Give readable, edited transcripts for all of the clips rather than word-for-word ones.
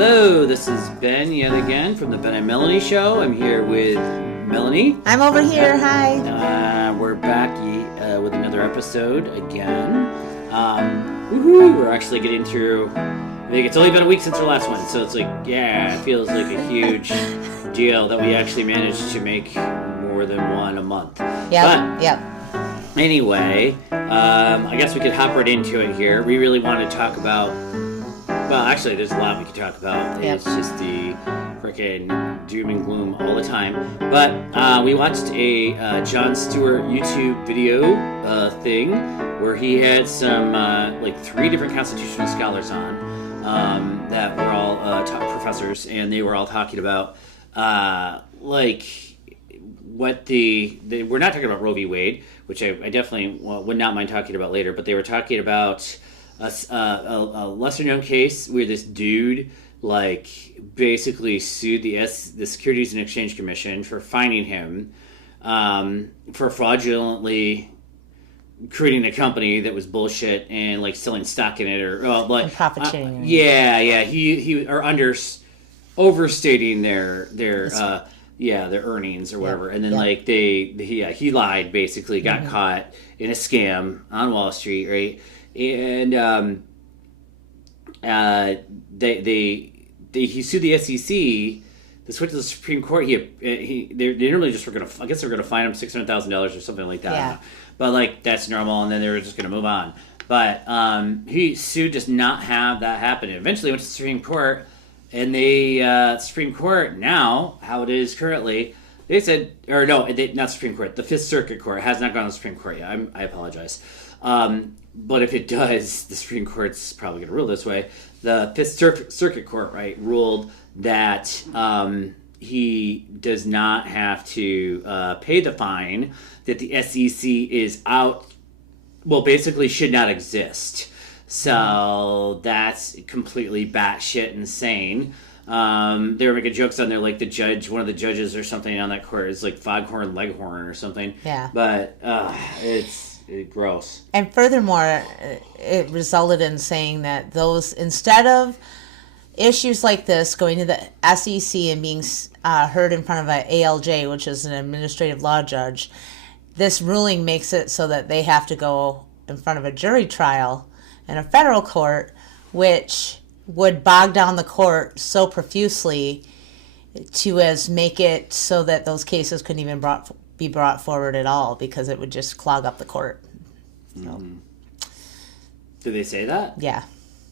Hello, this is Ben yet again from the Ben and Melanie Show. I'm here with Melanie. I'm over here. Hi. We're back with another episode again. Woohoo! We're actually getting through. I think it's only been a week since our last one, so it's like, yeah, it feels like a huge deal that we actually managed to make more than one a month. Yep. Anyway, I guess we could hop right into it here. We really want to talk about. Well, actually, there's a lot we could talk about. Yep. It's just the freaking doom and gloom all the time. But we watched a Jon Stewart YouTube video thing where he had some, three different constitutional scholars on that were all top professors, and they were all talking about, what we're not talking about Roe v. Wade, which I definitely would not mind talking about later, but they were talking about a lesser-known case where this dude, basically sued the Securities and Exchange Commission for fining him for fraudulently creating a company that was bullshit and, selling stock in it and profit sharing. He overstating their earnings or whatever, and then he lied, basically got caught in a scam on Wall Street, right? And he sued the SEC. This went to the Supreme Court. They normally just were gonna. I guess they were gonna fine him $600,000 or something like that. Yeah. But that's normal, and then they were just gonna move on. But he sued to not have that happen. And eventually went to the Supreme Court, and Supreme Court now, how it is currently, they said, not Supreme Court, the Fifth Circuit Court has not gone to the Supreme Court yet. I apologize. But if it does, the Supreme Court's probably going to rule this way. The Fifth Circuit Court, right, ruled that he does not have to pay the fine, that the SEC is out, basically should not exist. So that's completely batshit insane. They were making jokes on there, like one of the judges or something on that court is like Foghorn Leghorn or something. Yeah. But it's gross. And furthermore, it resulted in saying that instead of issues like this going to the SEC and being heard in front of an ALJ, which is an administrative law judge, this ruling makes it so that they have to go in front of a jury trial in a federal court, which would bog down the court so profusely to make it so that those cases couldn't even be brought forward at all, because it would just clog up the court. So. Mm-hmm. Did they say that? Yeah.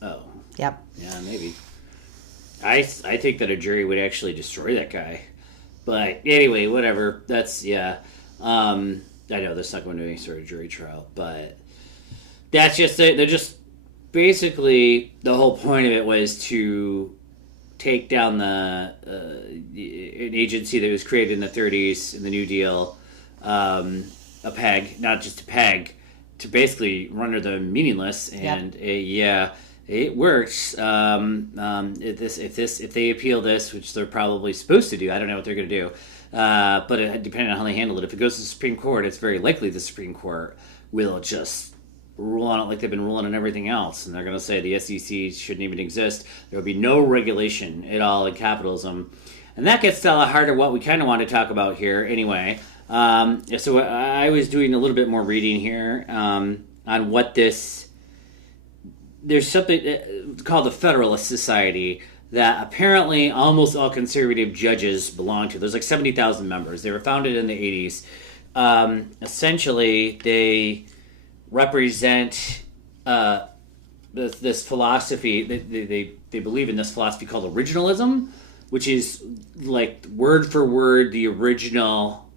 Oh. Yep. Yeah, maybe. I think that a jury would actually destroy that guy. But anyway, whatever. That's, yeah. I know there's not going to be any sort of jury trial, but that's just it. They're just basically, the whole point of it was to take down an agency that was created in the 30s in the New Deal, a peg, not just a peg, to basically render them meaninless. And it works. If they appeal this, which they're probably supposed to do, I don't know what they're going to do. But depending on how they handle it, if it goes to the Supreme Court, it's very likely the Supreme Court will just rule on it like they've been ruling on everything else, and they're going to say the SEC shouldn't even exist. There will be no regulation at all in capitalism, and that gets to the heart of what we kind of want to talk about here anyway. So I was doing a little bit more reading here on what there's something called the Federalist Society that apparently almost all conservative judges belong to. There's 70,000 members. They were founded in the 80s. Essentially, they represent this philosophy. They believe in this philosophy called Originalism, which is word for word the original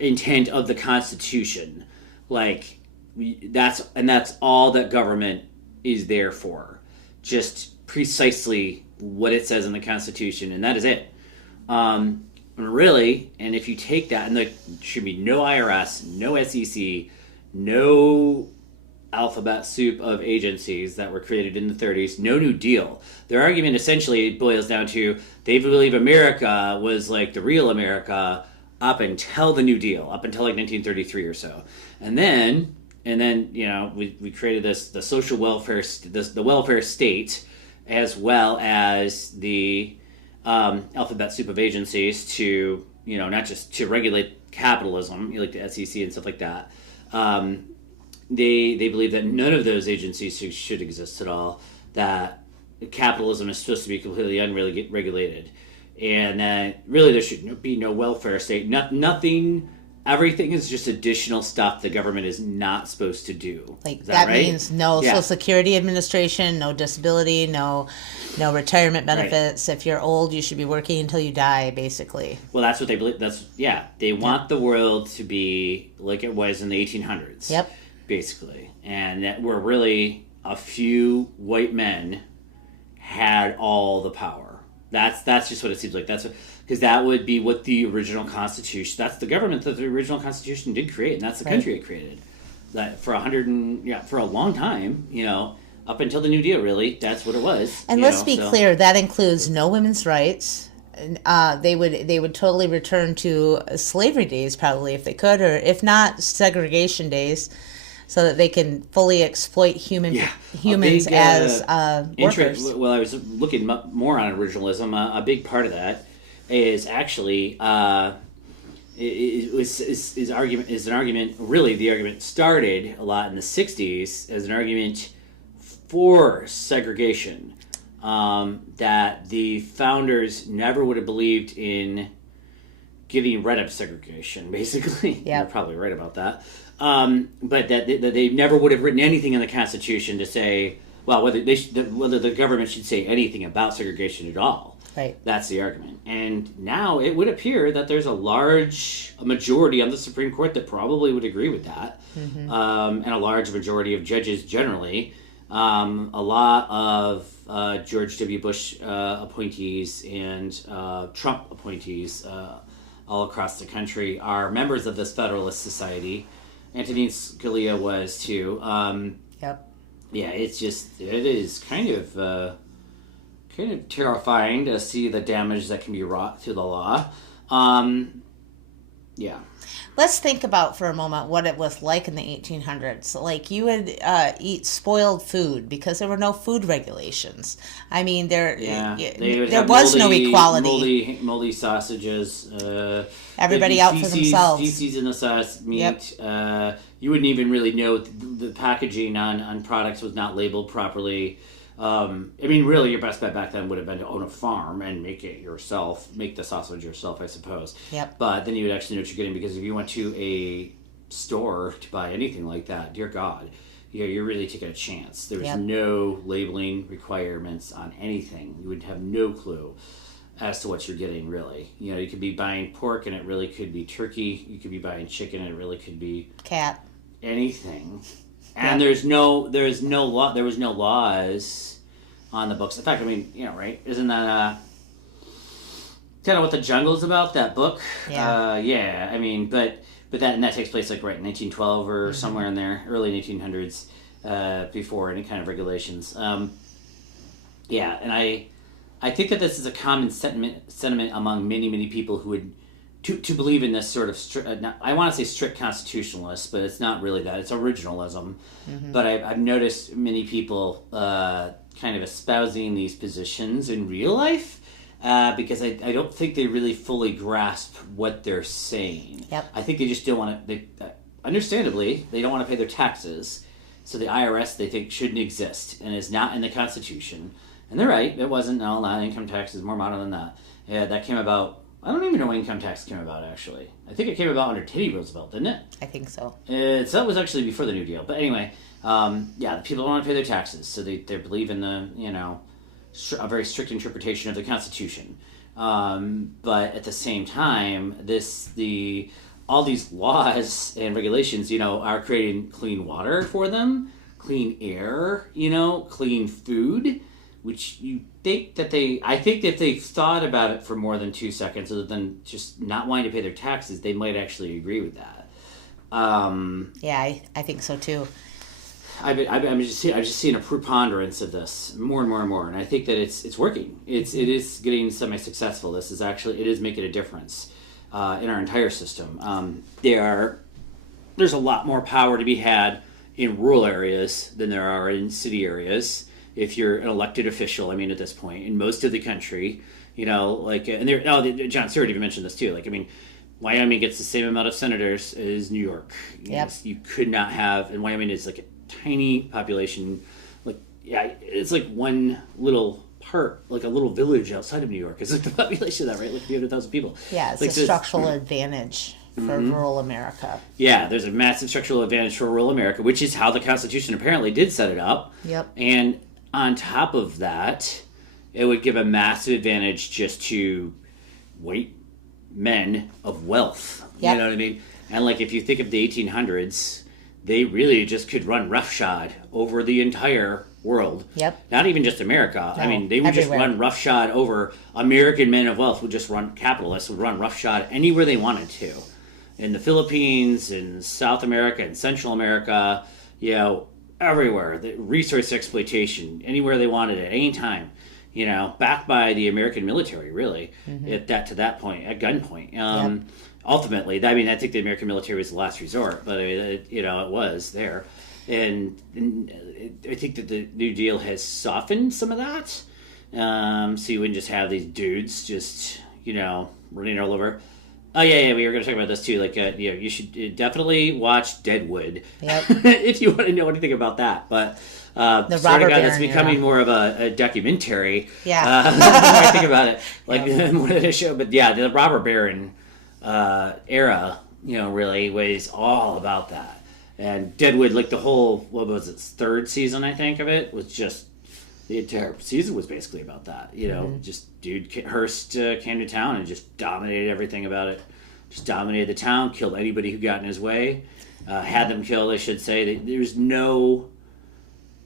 intent of the Constitution. That's all that government is there for. Just precisely what it says in the Constitution, and that is it. Really, and if you take that, and there should be no IRS, no SEC, no alphabet soup of agencies that were created in the 30s, no New Deal. Their argument essentially boils down to they believe America was the real America up until the New Deal, up until 1933 or so. And then we created the social welfare, the welfare state, as well as the alphabet soup of agencies to, not just to regulate capitalism, like the SEC and stuff like that. They believe that none of those agencies should exist at all, that capitalism is supposed to be completely unregulated, and that really there should be no welfare state. Nothing. Everything is just additional stuff the government is not supposed to do. Like that right? Means no Social Security Administration, no disability, no retirement benefits. Right. If you're old, you should be working until you die, basically. Well, that's what they believe. They want the world to be like it was in the 1800s. Yep. Basically, and that where really a few white men had all the power. That's just what it seems like. Because that would be what the original Constitution. That's the government that the original Constitution did create, and that's the country it created. That for for a long time, up until the New Deal, really, that's what it was. And let's be clear, that includes no women's rights. They would totally return to slavery days, probably, if they could, or if not, segregation days, so that they can fully exploit humans as workers. Well, I was looking more on originalism. A big part of that is actually is an argument. Really, the argument started a lot in the '60s as an argument for segregation. That the founders never would have believed in getting rid of segregation. Basically, yeah, they're probably right about that. But that they never would have written anything in the Constitution to say, well, whether the government should say anything about segregation at all. Right. That's the argument. And now it would appear that there's a majority on the Supreme Court that probably would agree with that, and a large majority of judges generally. A lot of George W. Bush appointees and Trump appointees all across the country are members of this Federalist Society. Antonin Scalia was too. Yep. Yeah, it is kind of terrifying to see the damage that can be wrought through the law. Yeah. Let's think about for a moment what it was like in the 1800s. Like, you would eat spoiled food because there were no food regulations. I mean, there was no equality. Moldy sausages. Everybody out for themselves. Feces in the sauce, meat. Yep. You wouldn't even really know the packaging on products was not labeled properly. I mean, really, your best bet back then would have been to own a farm and make it yourself, make the sausage yourself, I suppose. Yep. But then you would actually know what you're getting, because if you went to a store to buy anything like that, dear God, you're really taking a chance. There was no labeling requirements on anything. You would have no clue as to what you're getting, really. You could be buying pork and it really could be turkey. You could be buying chicken and it really could be cat. Anything. And there was no laws on the books. In fact, I mean, right? Isn't that kind of what The Jungle's about? That book. Yeah. Yeah. I mean, but that takes place like right in 1912 or somewhere in there, early 1800s, before any kind of regulations. Yeah, and I think that this is a common sentiment among many people who would. To believe in this sort of I want to say strict constitutionalists, but it's not really that. It's originalism. But I've noticed many people kind of espousing these positions in real life because I don't think they really fully grasp what they're saying. Yep. I think they just don't want to. Understandably, they don't want to pay their taxes, so the IRS they think shouldn't exist and is not in the Constitution. And they're right. It wasn't. No, not income tax is more modern than that. Yeah, that came about. I don't even know when income tax came about, actually. I think it came about under Teddy Roosevelt, didn't it? I think so. So that was actually before the New Deal. But anyway, the people don't want to pay their taxes, so they believe in a very strict interpretation of the Constitution. But at the same time, all these laws and regulations, are creating clean water for them, clean air, clean food, which you think that I think if they thought about it for more than 2 seconds, other than just not wanting to pay their taxes, they might actually agree with that. Yeah, I think so too. I'm just seeing a preponderance of this more and more and more, and I think that it's working. It is getting semi-successful. It is making a difference in our entire system. There's a lot more power to be had in rural areas than there are in city areas. if you're an elected official. I mean, at this point, in most of the country, and John Stewart even mentioned this too. Wyoming gets the same amount of senators as New York. You could not have, and Wyoming is a tiny population. It's one little part, a little village outside of New York. Is the population of that, right? 300,000 people. Yeah, it's a structural advantage for rural America. Yeah, there's a massive structural advantage for rural America, which is how the Constitution apparently did set it up. Yep. And on top of that, it would give a massive advantage just to white men of wealth. Yep. You know what I mean? And if you think of the 1800s, they really just could run roughshod over the entire world. Yep. Not even just America. No, I mean, they would everywhere. just run roughshod over American men of wealth. Capitalists would run roughshod anywhere they wanted to. In the Philippines, in South America, in Central America, everywhere. The resource exploitation, anywhere they wanted at any time. Backed by the American military, really, at that point, at gunpoint. Ultimately, I think the American military was the last resort, but it was there. And I think that the New Deal has softened some of that. So you wouldn't just have these dudes just, running all over. Oh, yeah, we were going to talk about this too. You should definitely watch Deadwood if you want to know anything about that. But the sort of guy Baron that's becoming more of a documentary. Yeah. The more I think about it, more than a show. But yeah, the robber baron era, really was all about that. And Deadwood, the whole, what was it, third season, I think, of it, was just, the entire season was basically about that. Just dude, Hearst came to town and just dominated everything about it. Just dominated the town, killed anybody who got in his way, had them killed, I should say. There's no,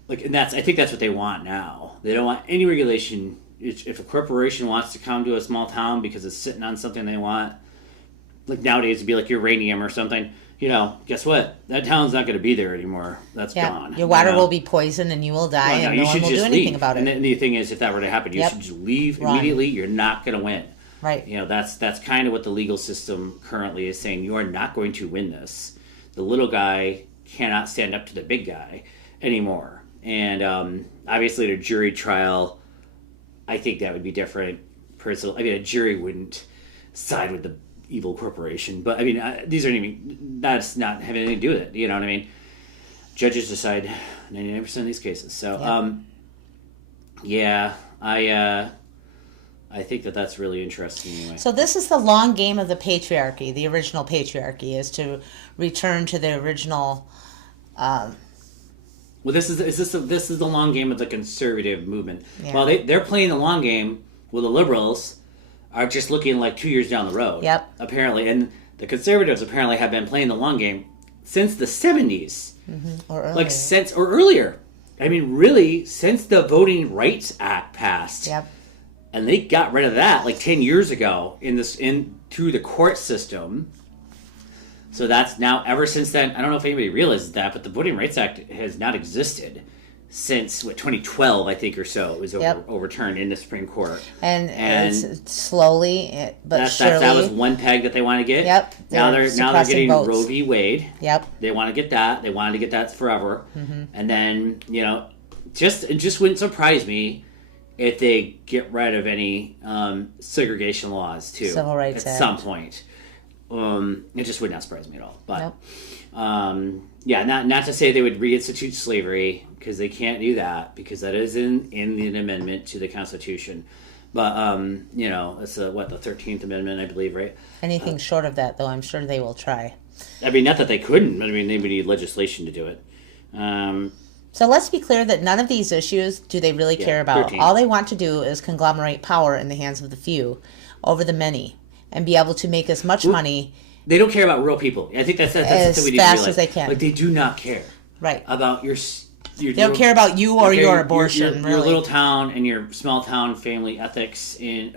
and I think that's what they want now. They don't want any regulation. If a corporation wants to come to a small town because it's sitting on something they want, nowadays it'd be uranium or something, guess what? That town's not going to be there anymore. That's gone. Your water will be poisoned and you will die, and no one will do anything about it. And the thing is, if that were to happen, you should just leave immediately. You're not going to win. Right. That's kind of what the legal system currently is saying. You are not going to win this. The little guy cannot stand up to the big guy anymore. And obviously, at a jury trial, I think that would be different. Personally, a jury wouldn't side with the evil corporation, but that's not having anything to do with it. You know what I mean? Judges decide 99% of these cases. So, I think that's really interesting anyway. So this is the long game of the patriarchy, the original patriarchy, is to return to the original. Well, this is the long game of the conservative movement. Yeah. Well, they're playing the long game with the liberals. Are just looking 2 years down the road. Yep. Apparently, and the conservatives apparently have been playing the long game since the 70s. Or earlier. Or earlier. Really, since the Voting Rights Act passed. Yep. And they got rid of that 10 years ago through the court system. So that's now, ever since then, I don't know if anybody realizes that, but the Voting Rights Act has not existed since 2012, I think, or so. It was overturned in the Supreme Court, and it's slowly, but surely. That was one peg that they want to get. Yep. Now they're getting votes. Roe v. Wade. Yep. They want to get that. They wanted to get that forever, and then it just wouldn't surprise me if they get rid of any segregation laws too. Civil Rights at Act. Some point. It just would not surprise me at all. But nope. Not to say they would reinstitute slavery, because they can't do that, because that is in the amendment to the Constitution. But it's the 13th Amendment, I believe, right? Anything short of that, though, I'm sure they will try. Not that they couldn't. They would need legislation to do it. So let's be clear that none of these issues do they really care about. 13. All they want to do is conglomerate power in the hands of the few over the many, and be able to make as much money. They don't care about real people. I think that's the thing we need to realize. As fast as they can. They do not care. Right. About your they don't care about you or your abortion, your little town and your small town family ethics and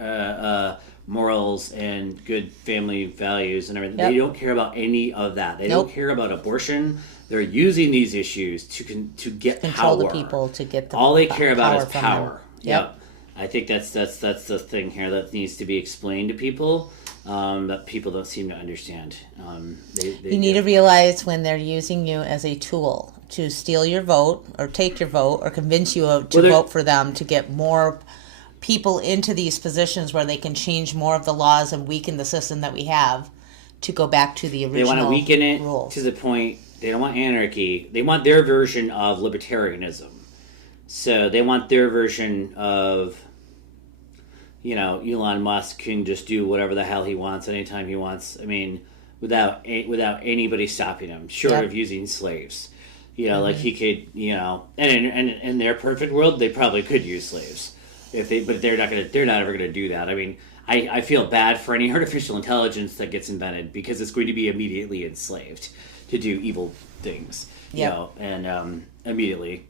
morals and good family values and everything. Yep. They don't care about any of that. They don't care about abortion. They're using these issues to get control power. The people, to get the all they care about is power. Yep. I think that's the thing here that needs to be explained to people. that people don't seem to understand. You need to realize when they're using you as a tool to steal your vote or take your vote or convince you to vote for them to get more people into these positions where they can change more of the laws and weaken the system that we have to go back to the original rules. They want to weaken it to the point, they don't want anarchy. They want their version of libertarianism. So they want their version of, Elon Musk can just do whatever the hell he wants anytime he wants. I mean, without anybody stopping him, short of using slaves. Like he could, and in their perfect world, they probably could use slaves. But they're not ever gonna do that. I mean, I feel bad for any artificial intelligence that gets invented because it's going to be immediately enslaved to do evil things. And immediately.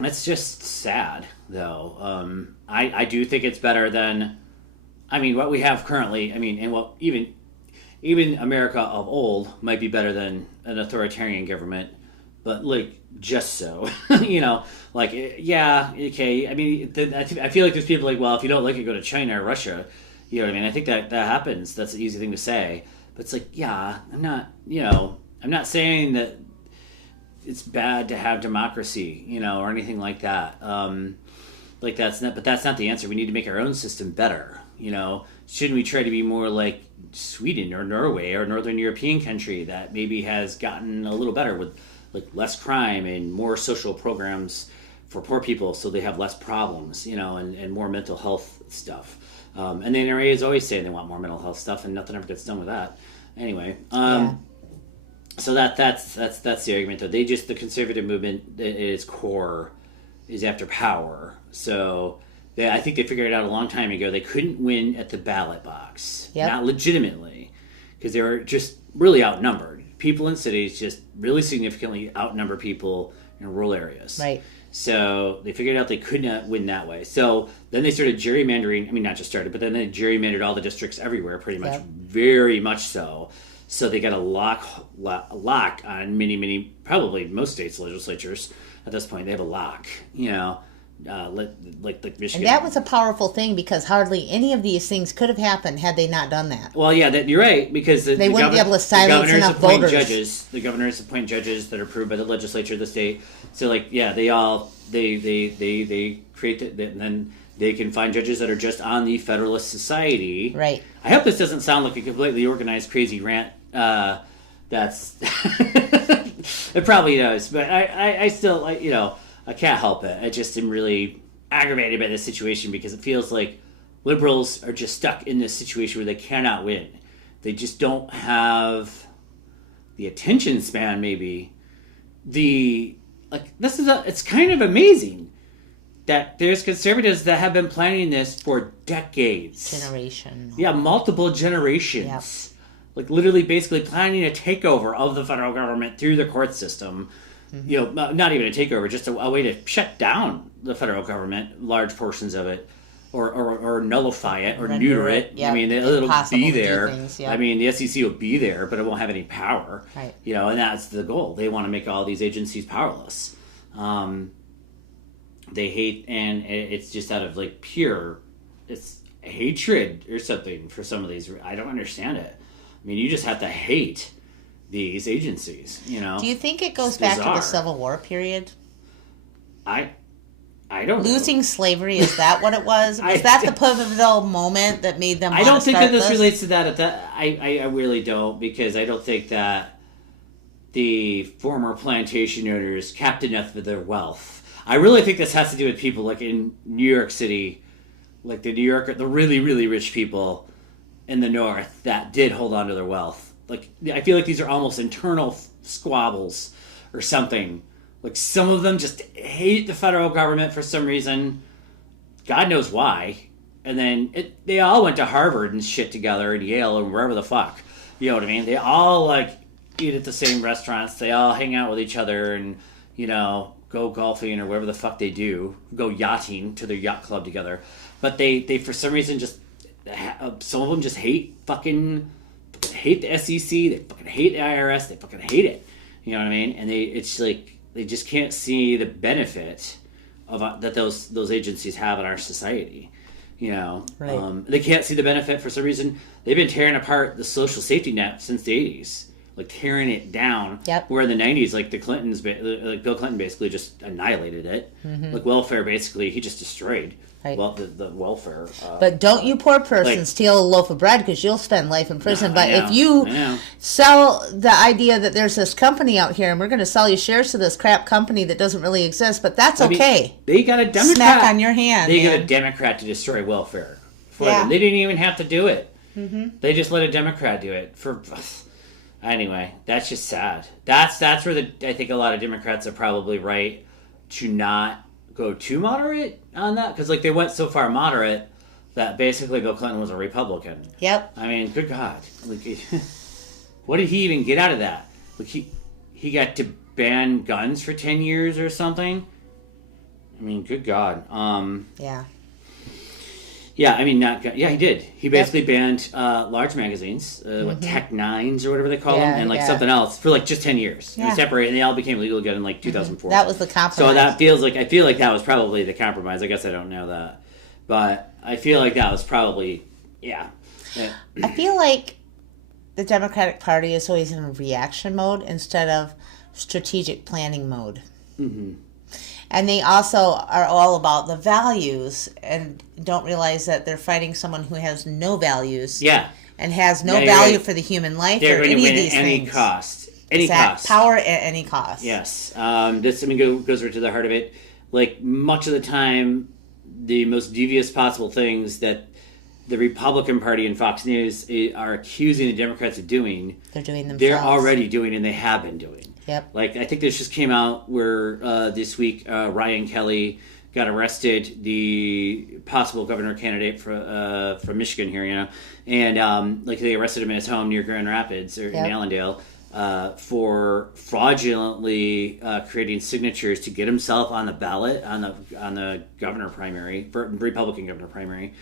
It's just sad, though. I do think it's better than, what we have currently. And what even America of old might be better than an authoritarian government, but just so, yeah, okay. I feel like there's people if you don't like it, go to China or Russia. I think that happens. That's an easy thing to say, but it's I'm not saying that it's bad to have democracy, or anything like that. That's not the answer. We need to make our own system better. Shouldn't we try to be more like Sweden or Norway or Northern European country that maybe has gotten a little better with less crime and more social programs for poor people so they have less problems, and more mental health stuff. And the NRA is always saying they want more mental health stuff, and nothing ever gets done with that. Anyway, so that's the argument though. The conservative movement at its core is after power. So I think they figured it out a long time ago. They couldn't win at the ballot box, not legitimately, because they were just really outnumbered. People in cities just really significantly outnumber people in rural areas. Right. So they figured out they could not win that way. So then they started gerrymandering. Not just started, but then they gerrymandered all the districts everywhere, pretty much, very much so. So they got a lock on many, probably most states' legislatures at this point. They have a lock, like Michigan. And that was a powerful thing because hardly any of these things could have happened had they not done that. Well, yeah, you're right, because they wouldn't be able to silence enough voters. The governors appoint judges that are approved by the legislature of the state. So, they create and then they can find judges that are just on the Federalist Society. Right. I hope this doesn't sound like a completely organized, crazy rant. That's it probably does, but I still I can't help it. I just am really aggravated by this situation because it feels like liberals are just stuck in this situation where they cannot win. They just don't have the attention span. Maybe it's kind of amazing that there's conservatives that have been planning this for decades. Multiple generations. Literally basically planning a takeover of the federal government through the court system. Not even a takeover, just a way to shut down the federal government, large portions of it, or nullify it, or neuter it. It'll be there. The SEC will be there, but it won't have any power. Right. And that's the goal. They want to make all these agencies powerless. They hate, and it's just out of pure, it's hatred or something for some of these. I don't understand it. You just have to hate these agencies, Do you think it goes back to the Civil War period? I don't Losing know. slavery, is that what it was? Was that the pivotal moment that made them I don't think that this relates to that. I really don't, because I don't think that the former plantation owners kept enough of their wealth. I really think this has to do with people in New York City, the really, really rich people in the North that did hold on to their wealth. I feel like these are almost internal squabbles or something. Some of them just hate the federal government for some reason. God knows why. And then they all went to Harvard and shit together and Yale and wherever the fuck. You know what I mean? They all eat at the same restaurants. They all hang out with each other and, go golfing or whatever the fuck they do. Go yachting to their yacht club together. But they for some reason some of them just hate the SEC, they fucking hate the IRS, they fucking hate it. You know what I mean? And they just can't see the benefit of that those agencies have in our society. Right. They can't see the benefit for some reason. They've been tearing apart the social safety net since the 80s, like tearing it down. Yep. Where in the 90s, like like Bill Clinton basically just annihilated it. Like welfare, basically, he just destroyed. Right. Well, the welfare. But don't you poor person like- steal a loaf of bread, because you'll spend life in prison. I But know, if you I know. sell the idea that there's this company out here and we're going to sell you shares to this crap company that doesn't really exist, but that's okay. They got a Democrat. Smack on your hand. They got man. a Democrat to destroy welfare for Yeah. them. They didn't even have to do it. They just let a Democrat do it for. Anyway, that's just sad. That's where I think a lot of Democrats are probably right to not go too moderate on that, because like they went so far moderate that basically Bill Clinton was a Republican. Yep. I mean, good God, like, what did he even get out of that? Like he got to ban guns for 10 years or something. I mean, good God. Yeah. Yeah, I mean, he did. He basically banned large magazines, Tech Nines or whatever they call them, and like something else for like just 10 years. Yeah. It was separated, and they all became legal again in like 2004. That was the compromise. So I feel like that was probably the compromise. I guess I don't know that, but I feel like that was probably, yeah. I feel like the Democratic Party is always in a reaction mode instead of strategic planning mode. Mm-hmm. And they also are all about the values and don't realize that they're fighting someone who has no values. Yeah. And has no Yeah, you're value right. for the human life They're or going to any win of these at any things. cost. Any cost. Power at any cost. Yes. This goes right to the heart of it. Like, much of the time, the most devious possible things that the Republican Party and Fox News are accusing the Democrats of doing, They're doing themselves. they're already doing and they have been doing. Yep. Like, I think this just came out where this week Ryan Kelly got arrested, the possible governor candidate from Michigan here, and like they arrested him in his home near Grand Rapids or in Allendale for fraudulently creating signatures to get himself on the ballot on the governor primary, Republican governor primary.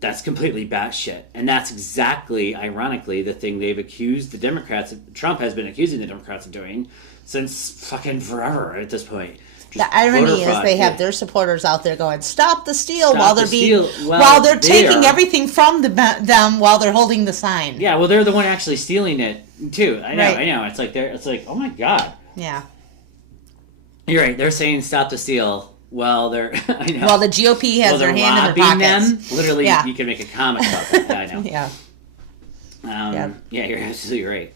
That's completely batshit. And that's exactly, ironically, the thing they've accused the Democrats, Trump has been accusing the Democrats of doing since fucking forever at this point. Just the irony voter is fraud. they have their supporters out there going, "Stop the steal," Stop while the they're being steal. Well, while they're they taking are. everything from them while they're holding the sign. Yeah, well, they're the one actually stealing it too. I know, Right. I know. It's like, oh my God. Yeah. You're right. They're saying stop the steal. Well, they're I know. While the GOP has Well, their they're hand in their robbing pockets. them. Literally, Yeah. you can make a comic about that. Yeah, I know. Yeah. Yeah, you're absolutely right.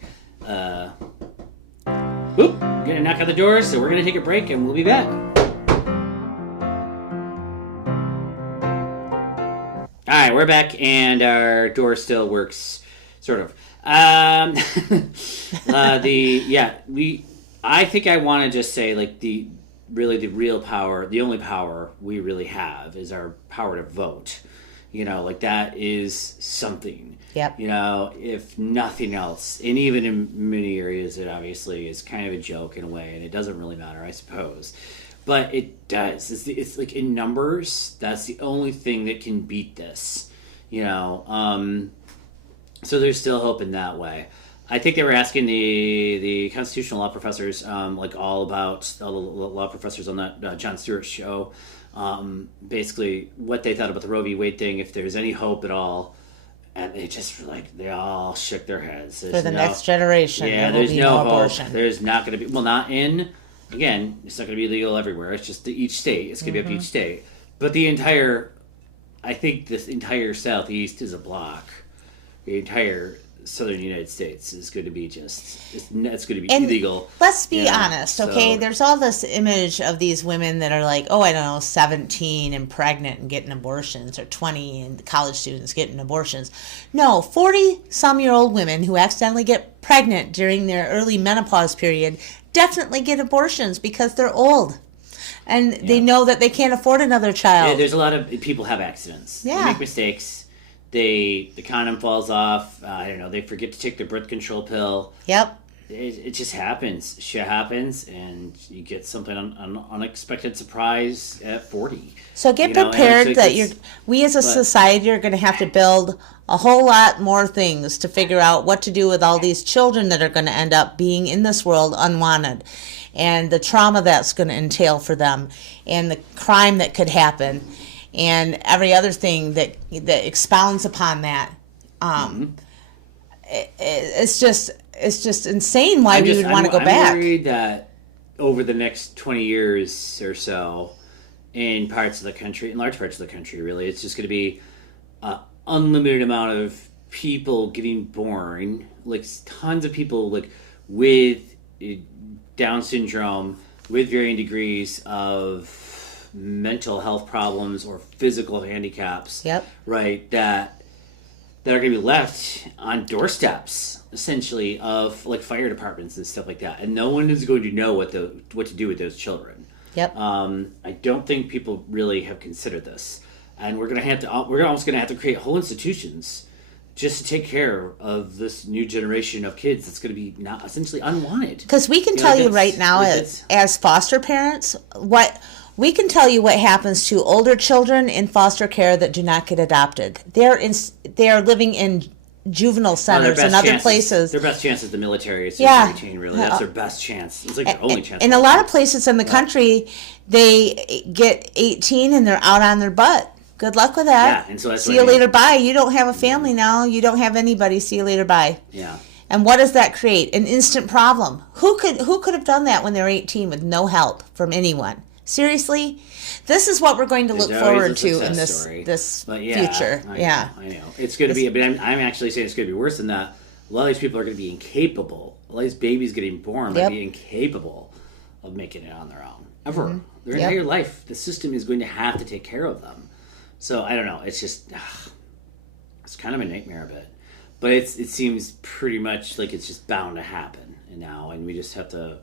Whoop, gonna knock on the door, so we're gonna take a break and we'll be back. Alright, we're back and our door still works, sort of. I think I want to just say, like, the real power, the only power we really have is our power to vote. Like, that is something. Yep. If nothing else, and even in many areas, it obviously is kind of a joke in a way, and it doesn't really matter, I suppose. But it does. It's like in numbers, that's the only thing that can beat this. So there's still hope in that way. I think they were asking the constitutional law professors, like all the law professors on that Jon Stewart show, basically what they thought about the Roe v. Wade thing, if there's any hope at all. And they just, like, they all shook their heads. For the next generation, yeah, there will there's be no no hope. abortion. There's not going to be, well, not in, again, it's not going to be legal everywhere. It's just each state. It's going to be up to each state. But I think this entire Southeast is a block. The entire southern United States is going to be it's going to be illegal. Let's be honest, okay? So, there's all this image of these women that are like, oh, I don't know, 17 and pregnant and getting abortions, or 20 and college students getting abortions. No, 40-some-year-old women who accidentally get pregnant during their early menopause period definitely get abortions because they're old. And they know that they can't afford another child. Yeah, there's a lot of people have accidents. Yeah. They make mistakes. The condom falls off. I don't know. They forget to take their birth control pill. Yep. It just happens. Shit happens, and you get something an unexpected surprise at 40. So get prepared that we as a society are going to have to build a whole lot more things to figure out what to do with all these children that are going to end up being in this world unwanted, and the trauma that's going to entail for them, and the crime that could happen. and every other thing that expounds upon that. It's just insane why we would want to go back. I'm worried that over the next 20 years or so, in parts of the country, in large parts of the country, really, it's just going to be an unlimited amount of people getting born, like tons of people like with Down syndrome, with varying degrees of mental health problems or physical handicaps. Yep. Right. That are going to be left on doorsteps, essentially, of like fire departments and stuff like that, and no one is going to know what to do with those children. Yep. I don't think people really have considered this, and we're almost going to have to create whole institutions just to take care of this new generation of kids that's going to be not essentially unwanted. Because we can tell you right now, as foster parents, we can tell you what happens to older children in foster care that do not get adopted. They are living in juvenile centers and other places. Their best chance is the military. It's routine, really. That's their best chance. It's like their only chance. In a lot of places in the country, they get 18 and they're out on their butt. Good luck with that. Yeah, and so that's see you later, bye. You don't have a family now. You don't have anybody. See you later, bye. Yeah. And what does that create? An instant problem. Who could have done that when they were 18 with no help from anyone? Seriously? This is what we're going to look forward to in this future. I know. It's going to be, but I'm actually saying it's going to be worse than that. A lot of these people are going to be incapable. A lot of these babies getting born might be incapable of making it on their own. Ever. Mm-hmm. Their entire life. The system is going to have to take care of them. So, I don't know. It's just, it's kind of a nightmare a bit. But it seems pretty much like it's just bound to happen now. And we just have to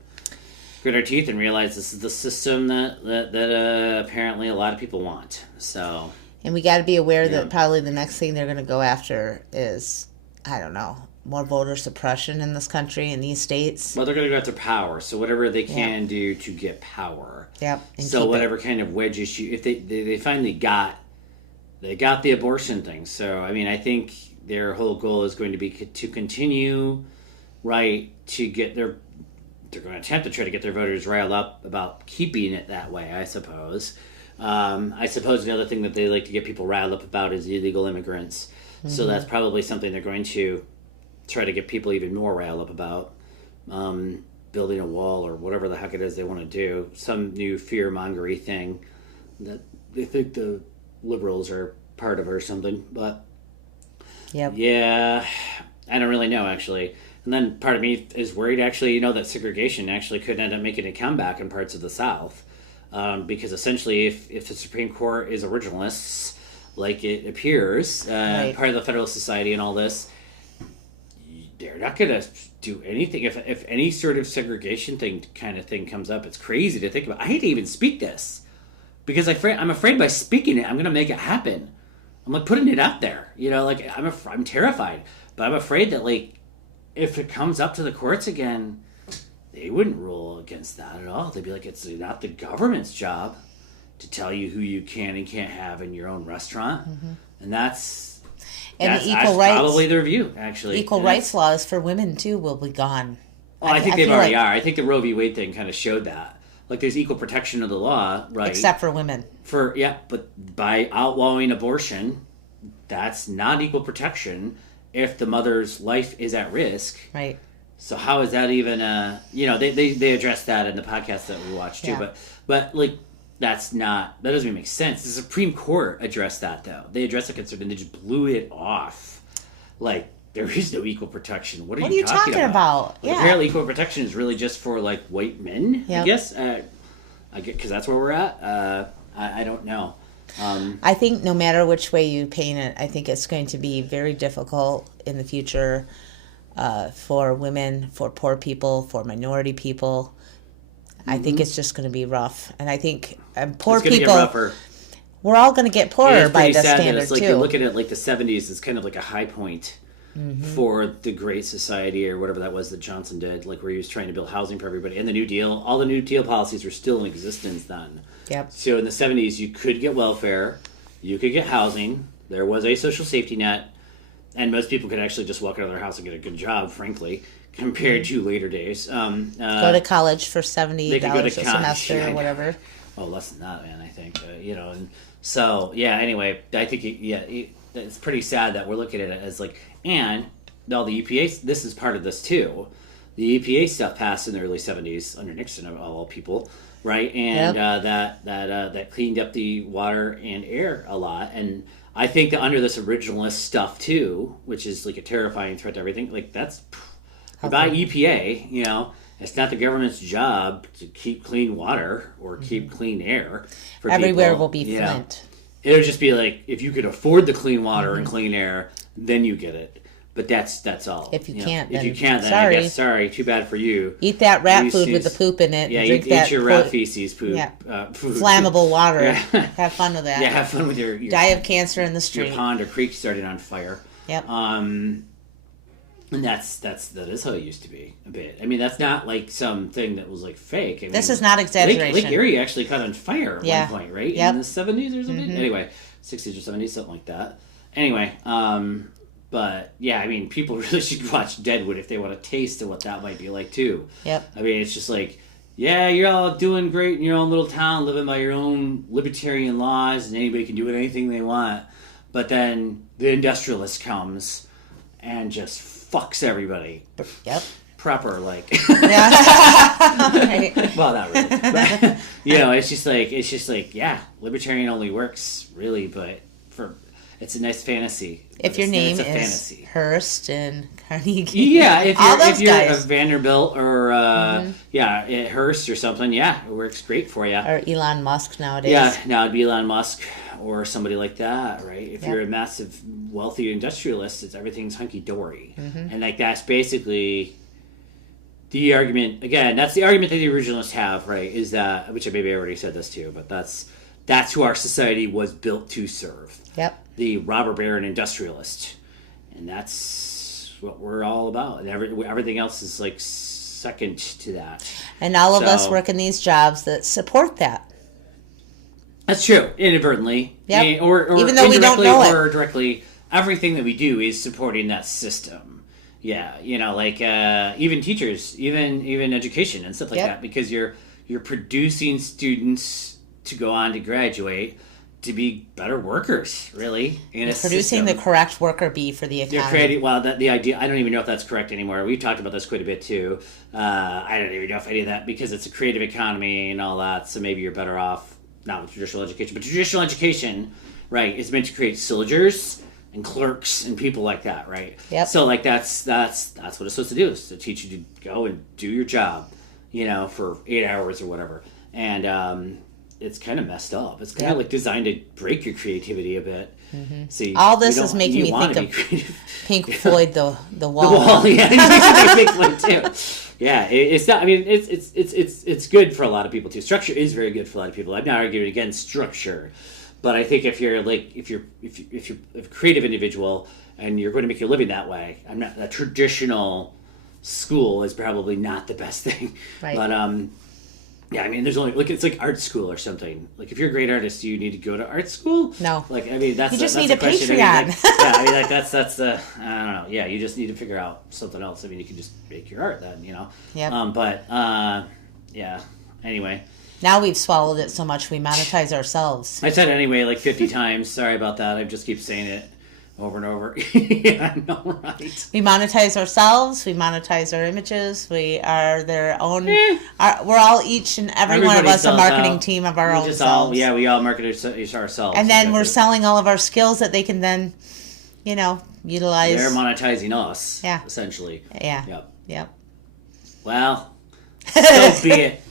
grit our teeth and realize this is the system that apparently a lot of people want. So, and we got to be aware that probably the next thing they're going to go after is, I don't know, more voter suppression in this country, in these states. Well, they're going to go after power. So whatever they can do to get power. Yep. So whatever kind of wedge issue, if they finally got the abortion thing. So, I mean, I think their whole goal is going to be to continue, to get they're going to attempt to try to get their voters riled up about keeping it that way, I suppose. I suppose another thing that they like to get people riled up about is illegal immigrants. Mm-hmm. So that's probably something they're going to try to get people even more riled up about. Building a wall or whatever the heck it is they want to do. Some new fear-mongery thing that they think the liberals are part of or something. But, yeah, I don't really know, actually. And then part of me is worried, actually, that segregation actually could end up making a comeback in parts of the South. Because essentially, if the Supreme Court is originalists, like it appears, part of the Federalist Society and all this, they're not going to do anything. If any sort of segregation thing comes up, it's crazy to think about. I hate to even speak this, because I'm afraid by speaking it, I'm going to make it happen. I'm like putting it out there, I'm terrified, but I'm afraid that if it comes up to the courts again, they wouldn't rule against that at all. They'd be like, it's not the government's job to tell you who you can and can't have in your own restaurant. Mm-hmm. And that's probably their view, actually. Equal rights laws for women, too, will be gone. Well, I think they already are. I think the Roe v. Wade thing kind of showed that. There's equal protection of the law, right? Except for women. But by outlawing abortion, that's not equal protection if the mother's life is at risk. Right. So how is that even they addressed that in the podcast that we watched too, but that doesn't even make sense. The Supreme Court addressed that, though. They addressed the concern and they just blew it off. There is no equal protection. What are you talking about? Apparently equal protection is really just for white men, I guess. Because that's where we're at. I don't know. I think no matter which way you paint it, I think it's going to be very difficult in the future for women, for poor people, for minority people. Mm-hmm. I think it's just going to be rough. And I think poor people, we're all going to get poorer by this standard, too. You look at it the 70s, it's kind of like a high point for the Great Society or whatever that was that Johnson did, where he was trying to build housing for everybody. And the New Deal, all the New Deal policies were still in existence then. Yep. So in the 70s, you could get welfare, you could get housing, there was a social safety net, and most people could actually just walk out of their house and get a good job, frankly, compared to later days. Go to college for $70 a semester or whatever. Oh, less than that, man, I think. And So yeah. Anyway, I think it's pretty sad that we're looking at it as like, and all the EPA. This is part of this too. The EPA stuff passed in the early '70s under Nixon, of all people, right? And that cleaned up the water and air a lot. And I think that under this originalist stuff too, which is like a terrifying threat to everything, like that's by EPA. You know, it's not the government's job to keep clean water or keep clean air for everywhere people, will be Flint. It'll just be like, if you could afford the clean water and clean air, then you get it. But that's all. If you can't, then I guess sorry. Too bad for you. Eat that rat food with the poop in it. Yeah, drink eat your rat feces poop. Yeah. Food. Flammable water. Yeah. Have fun with that. Yeah, have fun with your die of cancer in the street. Your pond or creek started on fire. Yep. And that is how it used to be a bit. I mean, that's not like something that was like fake. I mean, this is not exaggeration. Lake Erie actually caught on fire at one point, right? Yep. In the 70s or something. Anyway, 60s or 70s, something like that. Anyway, but yeah, I mean, people really should watch Deadwood if they want a taste of what that might be like too. Yep. I mean, it's just like, yeah, you're all doing great in your own little town, living by your own libertarian laws, and anybody can do anything they want. But then the industrialist comes and just fucks everybody. Yep. Proper, like. Right. Well, not really. But, you know, it's just like, yeah, libertarian only works really, but it's a nice fantasy. If your name is Hearst and Carnegie. Yeah, if you're a guys. Vanderbilt or Hearst or something, yeah, it works great for you. Or Elon Musk nowadays. Yeah, now it'd be Elon Musk or somebody like that, right? If you're a massive wealthy industrialist, everything's hunky dory, and like that's basically the argument. Again, that's the argument that the originalists have, right? Is that, which maybe I already said this too, but that's who our society was built to serve. Yep. The robber baron industrialist, and that's what we're all about, and everything else is like second to that. And all of us work in these jobs that support that. That's true, inadvertently, or even though we don't know or directly. Everything that we do is supporting that system. Yeah, you know, like even teachers, even education and stuff like that, because you're producing students to go on to graduate, to be better workers, really. In a producing the correct worker bee for the economy. You're creating, the idea, I don't even know if that's correct anymore. We've talked about this quite a bit too. I don't even know if any of that, because it's a creative economy and all that, so maybe you're better off not with traditional education. But traditional education, right, is meant to create soldiers and clerks and people like that, right? Yep. So like that's what it's supposed to do, is to teach you to go and do your job, you know, for 8 hours or whatever. And it's kind of messed up. It's kind of like designed to break your creativity a bit. Mm-hmm. See, all this is making me think of Pink Floyd, the Wall. The Wall, yeah, Pink Floyd too. Yeah, it's not. I mean, it's good for a lot of people too. Structure is very good for a lot of people. I'm not arguing against structure, but I think if you're a creative individual and you're going to make your living that way, a traditional school is probably not the best thing. Right. But yeah, I mean, there's only it's like art school or something. Like, if you're a great artist, do you need to go to art school? No. Like, I mean, that's you just that's need a question. Patreon. I mean, yeah, I mean, like, that's the I don't know. Yeah, you just need to figure out something else. I mean, you can just make your art then, you know. Yeah. But yeah. Anyway. Now we've swallowed it so much we monetize ourselves. I said anyway like 50 times. Sorry about that. I just keep saying it over and over. Yeah, I know, right? We monetize ourselves. We monetize our images. We are their own. We're all, each and every one of us, a marketing team of our own selves. We all market ourselves. And then we're selling all of our skills that they can then, you know, utilize. They're monetizing us. Yeah. Essentially. Yeah. Yep. Well, so be it.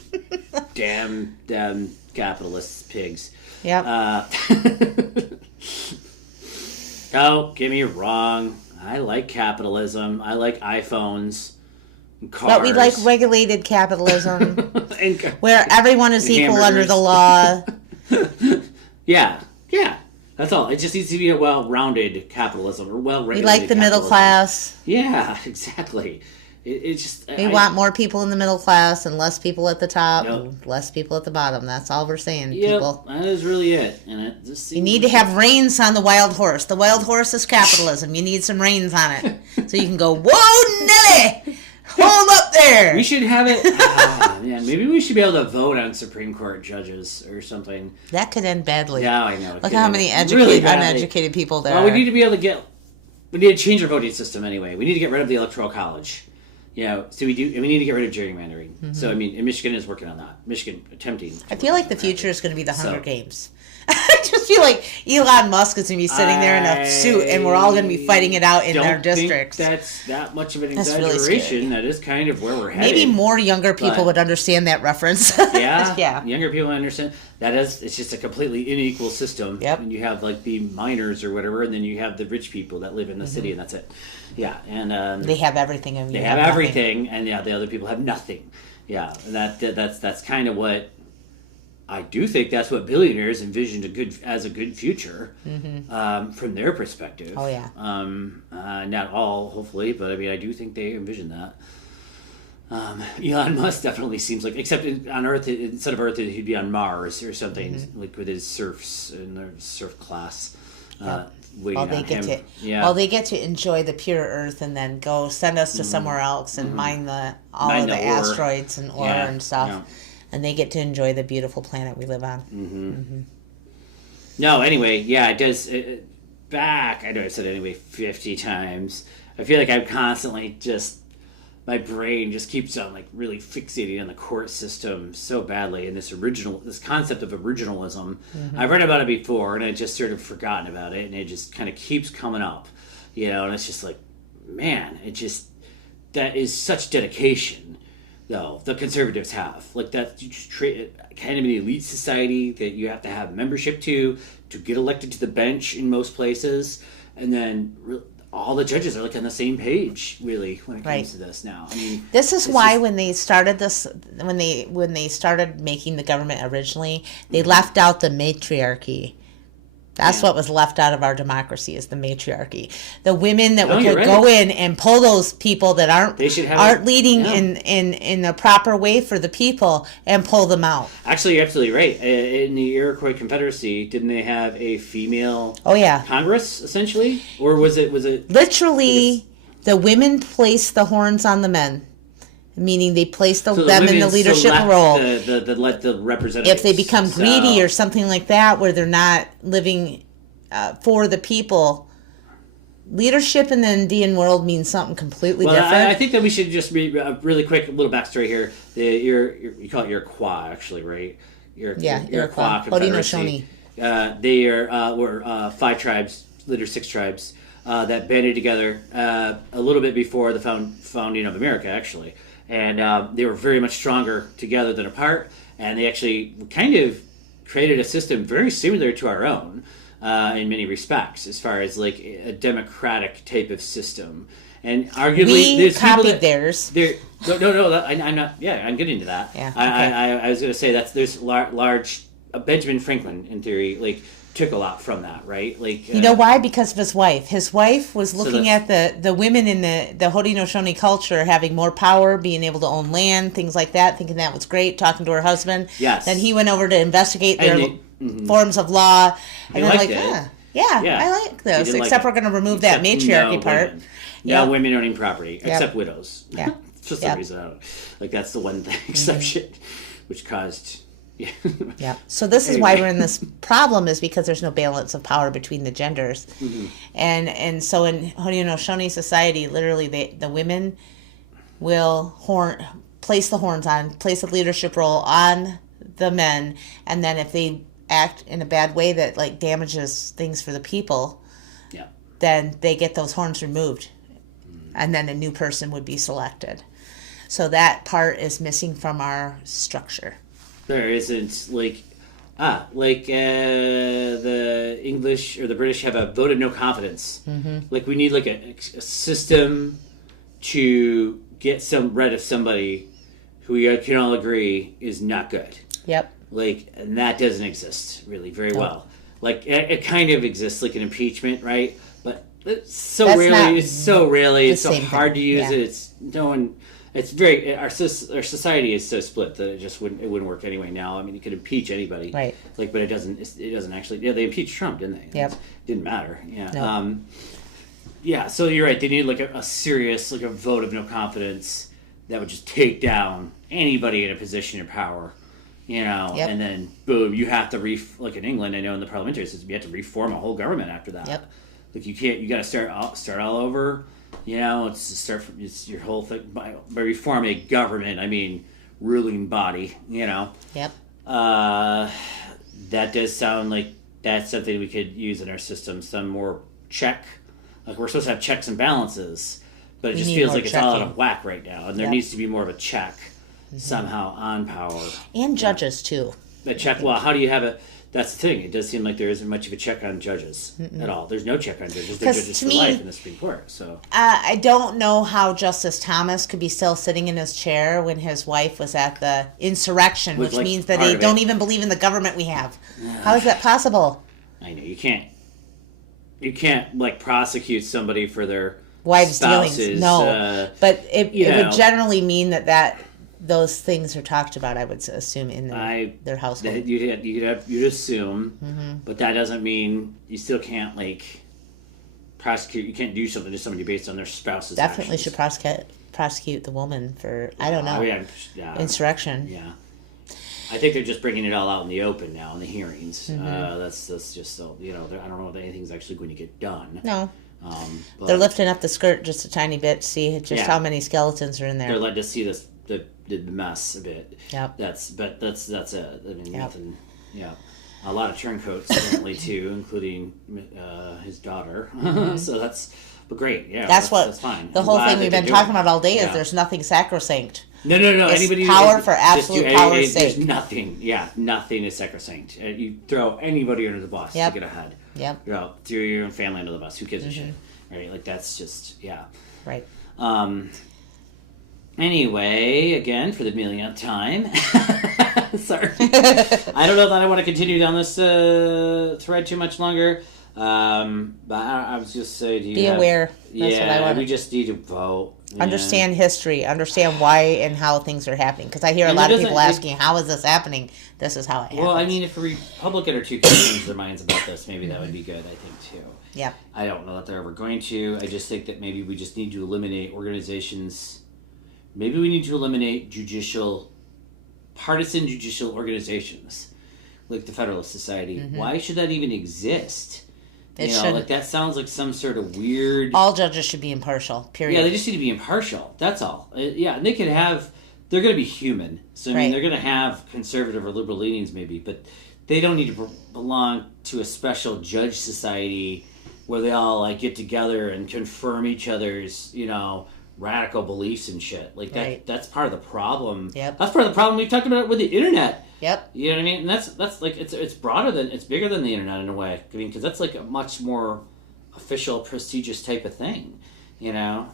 Damn capitalist pigs. Yep. Don't get me wrong. I like capitalism. I like iPhones and cars. But we like regulated capitalism, where everyone is equal under the law. Yeah. That's all. It just needs to be a well-rounded capitalism or well-regulated. We like the middle class. Yeah, exactly. We want more people in the middle class and less people at the top and less people at the bottom. That's all we're saying, people. That is really it. And it just you need to have reins on the wild horse. The wild horse is capitalism. You need some reins on it. So you can go, whoa, Nelly! Hold up there. We should have it. Man, maybe we should be able to vote on Supreme Court judges or something. That could end badly. Yeah, I know. Look how many uneducated people there are. We need to be able to get. We need to change our voting system anyway. We need to get rid of the Electoral College. So we do. And we need to get rid of gerrymandering. Mm-hmm. So and Michigan is working on that. Michigan attempting. I feel like the future is going to be the Hunger Games. I just feel like Elon Musk is going to be sitting there in a suit, and we're all going to be fighting it out in their districts. That's that much of an exaggeration. Really, that is kind of where we're headed. Maybe more younger people would understand that reference. Yeah. Younger people understand. It's just a completely unequal system. Yep. And you have the miners or whatever, and then you have the rich people that live in the city, and that's it. Yeah, and they have everything, and they have everything, and the other people have nothing. Yeah, and that's kind of what. I do think that's what billionaires envisioned as a good future from their perspective. Oh, yeah. Not all, hopefully, but I do think they envision that. Elon Musk definitely seems like, except on Earth, instead of Earth, he'd be on Mars or something, like with his serfs and their surf class. While they get to enjoy the pure Earth and then go send us to somewhere else and mine the asteroids and ore and stuff. Yeah. And they get to enjoy the beautiful planet we live on. No, anyway, it does. I know I said anyway 50 times. I feel like I'm constantly my brain just keeps on really fixating on the court system so badly, and this concept of originalism. I've read about it before, and I just sort of forgotten about it, and it just kind of keeps coming up, and it's just man, that is such dedication. No, the conservatives have that. You just create kind of an elite society that you have to have membership to get elected to the bench in most places, and then all the judges are on the same page really when it comes to this now. This is why when they started this, when they started making the government originally, they left out the matriarchy. That's what was left out of our democracy is the matriarchy. The women that could go in and pull those people that aren't leading in the proper way for the people and pull them out. Actually, you're absolutely right. In the Iroquois Confederacy, didn't they have a female Congress, essentially? Or was it... Literally, the women placed the horns on the men. Meaning they place them in the leadership role. The representatives. If they become greedy or something like that, where they're not living for the people, leadership in the Indian world means something completely different. I think that we should just read a really quick little backstory here. You call it Iroquois, actually, right? Iroquois. Haudenosaunee. They were 5 tribes, later 6 tribes, that banded together a little bit before the founding of America, actually. And they were very much stronger together than apart. And they actually kind of created a system very similar to our own in many respects, as far as a democratic type of system. And arguably, we copied theirs. No, I'm not. Yeah, I'm getting to that. Yeah, okay. I was going to say there's large. Benjamin Franklin, in theory, took a lot from that, right? You know why? Because of his wife. His wife was looking at the women in the Haudenosaunee culture having more power, being able to own land, things like that, thinking that was great, talking to her husband. Yes. Then he went over to investigate their forms of law. And then I like this, except we're going to remove that matriarchy part. No women owning property, except widows. Yeah. For some reason, I don't that's the one exception, which caused... Yeah. So this is why we're in this problem, is because there's no balance of power between the genders. And so in Haudenosaunee society, literally the women will place the horns on, place a leadership role on the men, and then if they act in a bad way that damages things for the people, then they get those horns removed, and then a new person would be selected. So that part is missing from our structure. There isn't the English or the British have a vote of no confidence. We need a system to get rid of somebody who we can all agree is not good. Yep. And that doesn't exist really very well. It kind of exists an impeachment, right? But it's so rarely. It's so hard to use it. It's no one. It's very our society is so split that it wouldn't work anyway now. You could impeach anybody, right? But it doesn't actually. Yeah, they impeached Trump, didn't they? Yep. It didn't matter. Yeah. No. So you're right. They need a serious a vote of no confidence that would just take down anybody in a position of power, you know, Yep. and then boom, you have to like in England, I know in the parliamentary system, you have to reform a whole government after that. Yep. Like you got to start all over, you know. It's to start from it's your whole thing by reform a government. I mean, ruling body, you know. Yep. That does sound like that's something we could use in our system. Some more check, like we're supposed to have checks and balances, but it We just need feels more like it's all out checking. of whack right now, and there Yep. needs to be more of a check somehow on power. And judges, too. A check. Well, how do you have a? That's the thing. It does seem like there isn't much of a check on judges at all. There's no check on judges. They're 'Cause judges to for me- life in the Supreme Court. So I don't know how Justice Thomas could be still sitting in his chair when his wife was at the insurrection, Was, which like, means that part they of don't it. even believe in the government we have. How is that possible? I know you can't like prosecute somebody for their Wives' spouses. dealings. No. But it you would know. generally mean that those things are talked about, I would assume, in their household. You'd assume, Mm-hmm. but that doesn't mean you still can't like prosecute. You can't do something to somebody based on their spouse's Definitely actions. should prosecute the woman for, I don't know, Yeah. insurrection. Yeah. I think they're just bringing it all out in the open now in the hearings. Mm-hmm. That's just so, you know, I don't know if anything's actually going to get done. No. But They're lifting up the skirt just a tiny bit to see just Yeah. how many skeletons are in they're there. led to see the mess a bit. Yep. That's it. I mean, Yep. nothing. Yeah. A lot of turncoats apparently too, including his daughter. So but great. Yeah. That's fine. the I'm whole glad thing that we've they're been doing talking it. about all day is Yeah. there's nothing sacrosanct. No. It's Anybody power just for absolute power's there's sake. nothing. Yeah, nothing is sacrosanct. You throw anybody under the bus Yep. to get ahead. Yep. You know, throw your own family under the bus. Who gives a shit? Right? Like that's just Right. Anyway, again for the millionth time. Sorry. I don't know that I want to continue down this thread too much longer. But I was just saying, Be aware. That's what I want. we just need to vote. Yeah. Understand history. Understand why and how things are happening. Because I hear a And lot it of people doesn't- asking, how is this happening? This is how it happens. Well, I mean, if a Republican or two can change their minds about this, maybe that would be good, I think, too. Yeah. I don't know that they're ever going to. I just think that maybe we just need to eliminate organizations. Maybe we need to eliminate partisan judicial organizations, like the Federalist Society. Why should that even exist? It You know, shouldn't. like that sounds like some sort of weird. All judges should be impartial, period. Yeah, they just need to be impartial. That's all. Yeah, and they can have. They're going to be human, so I mean, Right. they're going to have conservative or liberal leanings, maybe, but they don't need to belong to a special judge society where they all like get together and confirm each other's, you know, radical beliefs and shit. Like that. Right. That's part of the problem. Yep. That's part of the problem we've talked about with the internet. Yep. You know what I mean? And that's like it's bigger than the internet in a way. I mean, because that's like a much more official, prestigious type of thing. You know,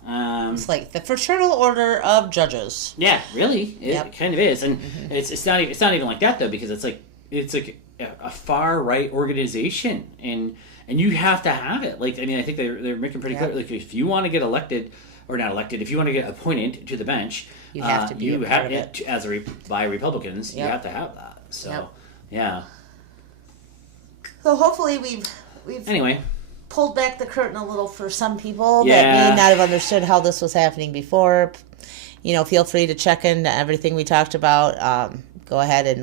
It's like the Fraternal Order of Judges. yeah, really, it Yep. kind of is, and it's not even like that though, because it's like a far right organization, and you have to have it. Like, I mean, I think they're making pretty clear. Like, if you want to get elected or not elected, if you want to get appointed to the bench, You have to be a part of it. by Republicans. You Yep. have to have that. So, Yep. yeah. So hopefully we've Anyway, pulled back the curtain a little for some people that Yeah. may not have understood how this was happening before. You know, feel free to check into everything we talked about. Go ahead and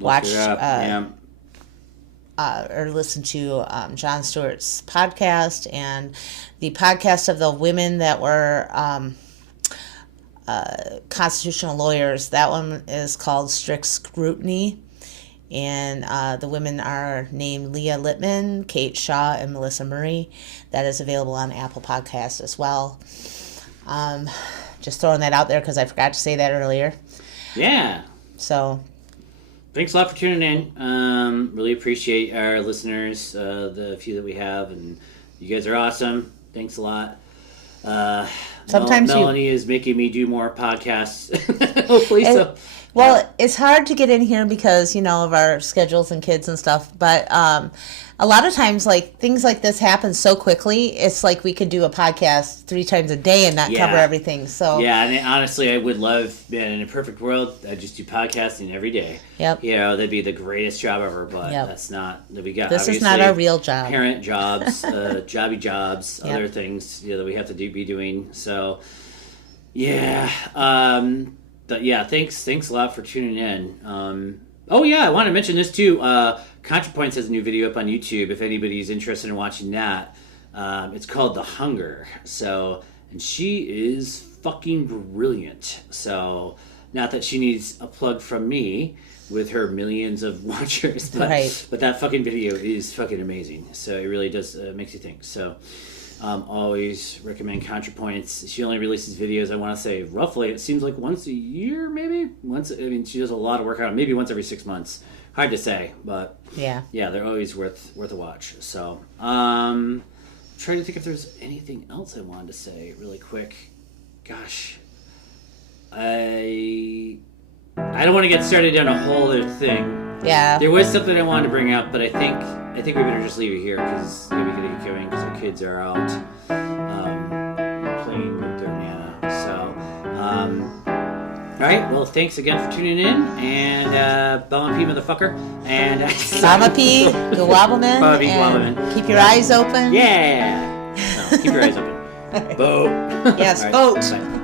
watch look it up. Yeah. or listen to Jon Stewart's podcast and the podcast of the women that were constitutional lawyers. That one is called Strict Scrutiny. And the women are named Leah Littman, Kate Shaw, and Melissa Murray. That is available on Apple Podcasts as well. Just throwing that out there because I forgot to say that earlier. Yeah. So, Thanks a lot for tuning in. Really appreciate our listeners, the few that we have, and you guys are awesome. Thanks a lot. Sometimes Melanie is making me do more podcasts. Hopefully, so. well, it's hard to get in here because, of our schedules and kids and stuff. But a lot of times, things like this happen so quickly. It's like we could do a podcast 3 times a day and not cover everything. So yeah, and honestly, I would love, man, in a perfect world, I'd just do podcasting every day. Yep. That'd be the greatest job ever. But that's not that we got. This is not our real job. Parent jobs, jobby jobs, Yep. other things that we have to be doing. So. Yeah. But yeah, thanks a lot for tuning in. Oh yeah, I want to mention this too. ContraPoints has a new video up on YouTube. If anybody's interested in watching that, it's called The Hunger. So, and she is fucking brilliant. So, not that she needs a plug from me with her millions of watchers, but Right. but that fucking video is fucking amazing. So it really does makes you think. So. Always recommend ContraPoints. She only releases videos, I want to say, roughly, it seems like once a year, maybe? She does a lot of work on it, maybe once every 6 months. Hard to say, but Yeah. they're always worth a watch. So, trying to think if there's anything else I wanted to say really quick. Gosh. I don't want to get started on a whole other thing. Yeah. There was something I wanted to bring up, but I think we better just leave it here because we gotta get going because our kids are out playing with their nana. So, all right. Well, thanks again for tuning in, and Bama P motherfucker, and Bama P, the Wobbleman, Bama P, and Wobbleman. keep your eyes open. Yeah. No, keep your eyes open. Vote. Yes, All right, vote. bye.